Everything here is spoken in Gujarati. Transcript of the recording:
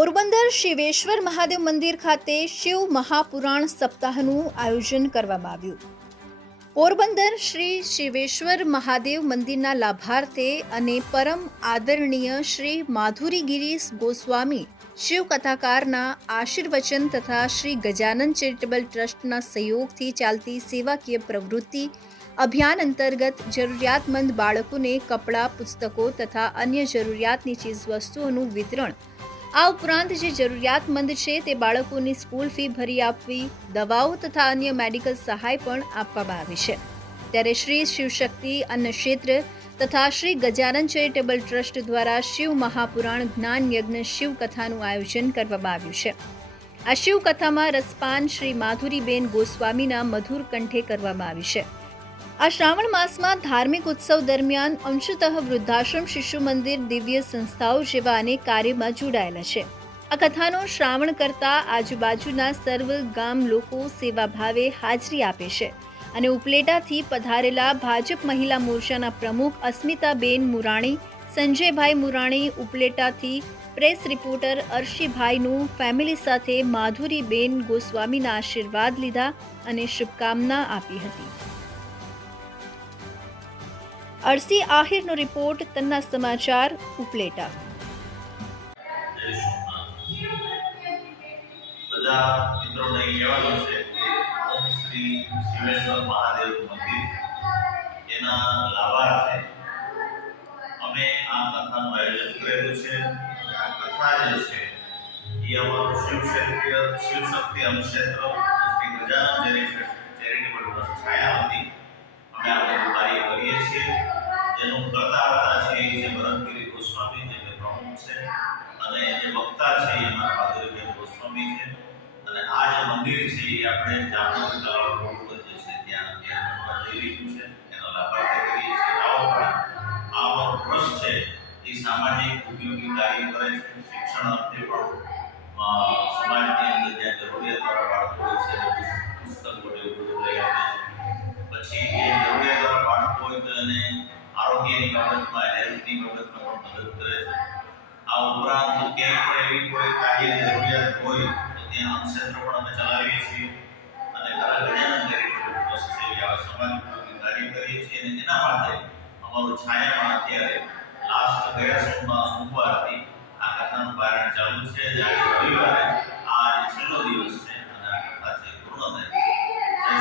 પોરબંદર શિવેશ્વર મહાદેવ મંદિર ખાતે શિવ મહાપુરાણ સપ્તાહનું આયોજન કરવામાં આવ્યું। પોરબંદર શ્રી શિવેશ્વર મહાદેવ મંદિરના લાભાર્થે અને પરમ આદરણીય શ્રી માધુરી ગિરીશ ગોસ્વામી શિવ કથાકારના આશીર્વચન તથા શ્રી ગજાનન ચેરિટેબલ ટ્રસ્ટના સહયોગથી ચાલતી સેવાકીય પ્રવૃત્તિ અભિયાન અંતર્ગત જરૂરિયાતમંદ બાળકોને કપડાં, પુસ્તકો તથા અન્ય જરૂરિયાતની ચીજવસ્તુઓનું વિતરણ, આ ઉપરાંત જે જરૂરિયાતમંદ છે તે બાળકોની સ્કૂલ ફી ભરી આપવી, દવાઓ તથા અન્ય મેડિકલ સહાય પણ આપવામાં આવી છે। ત્યારે શ્રી શિવશક્તિ અન્ન ક્ષેત્ર તથા શ્રી ગજાનન ચેરિટેબલ ટ્રસ્ટ દ્વારા શિવ મહાપુરાણ જ્ઞાન યજ્ઞ શિવ કથાનું આયોજન કરવામાં આવ્યું છે। આ શિવ કથામાં રસપાન શ્રી માધુરીબેન ગોસ્વામીના મધુર કંઠે કરવામાં આવી છે। આ શ્રાવણ માસમાં ધાર્મિક ઉત્સવ દરમિયાન અંશતઃ વૃદ્ધાશ્રમ, શિશુ મંદિર, દિવ્ય સંસ્થાઓ જેવા અનેક કાર્યમાં જોડાયેલા છે। આ કથાનો શ્રાવણ કરતા આજુબાજુના સર્વ ગામ લોકો સેવાભાવે હાજરી આપે છે અને ઉપલેટાથી પધારેલા ભાજપ મહિલા મોરચાના પ્રમુખ અસ્મિતાબેન મુરાણી, સંજયભાઈ મુરાણી, ઉપલેટાથી પ્રેસ રિપોર્ટર અર્શીભાઈનું ફેમિલી સાથે માધુરીબેન ગોસ્વામીના આશીર્વાદ લીધા અને શુભકામના આપી હતી। અરસી આહિરનો રિપોર્ટ, તન્ના સમાચાર, ઉપલેટા। બધા મિત્રોને કહેવાનું છે કે ઓમ શ્રી શિવેશ્વર મહાદેવ મંદિર એના લાભાર્થે અમે આ કથાનું આયોજન કરેલું છે। આ કથા જે છે એ અમારું શિવશક્તિ અન્ન ક્ષેત્ર શ્રી ગજાનન ચેરિટેબલ ટ્રસ્ટ છાયાવતી અમે આ બધું કાર્ય કરીએ છીએ। જેનું કરતા હતા છે એ ભરતગીરી ગોસ્વામી જે પ્રમુખ છે અને જે વક્તા છે એ અમારા માધુરીબેન ગોસ્વામી છે। અને આ જે મંદિર છે એ આપણે જામનગર તળાવ રોડ પર જે છે ત્યાં જઈ રહ્યું છે, એનો લાભાર્થે કરીએ છીએ। આવો પણ આ અમારો ટ્રસ્ટ છે એ સામાજિક ઉપયોગી કાર્ય કરે છે। શિક્ષણ અર્થે પણ સમાજની અંદર જ્યાં જરૂરિયાતવાળા બાળકો હોય છે પુસ્તક વડે બધું લઈ આપે છે। પછી એ જરૂરિયાતવાળા બાળકો હોય તો એને આરોગ્યની બાબતમાં, હેલ્થની બાબતમાં પણ મદદ કરે છે। આ ઉપરાંત ક્યાંય પણ એવી કોઈ કાર્યની જરૂરિયાત હોય તો ત્યાં અન્નક્ષેત્ર પણ અમે ચલાવીએ છીએ અને ગજાનન ચેરિટેબલ ટ્રસ્ટ છે એ આવા સમાજ ઉપયોગી કાર્ય કરીએ છીએ। અને એના માટે અમારું છાયામાં અત્યારે લાસ્ટ ગયા સોમવારથી આ કથાનું પારાયણ ચાલુ છે। આજે રવિવારે આ છેલ્લો દિવસ છે।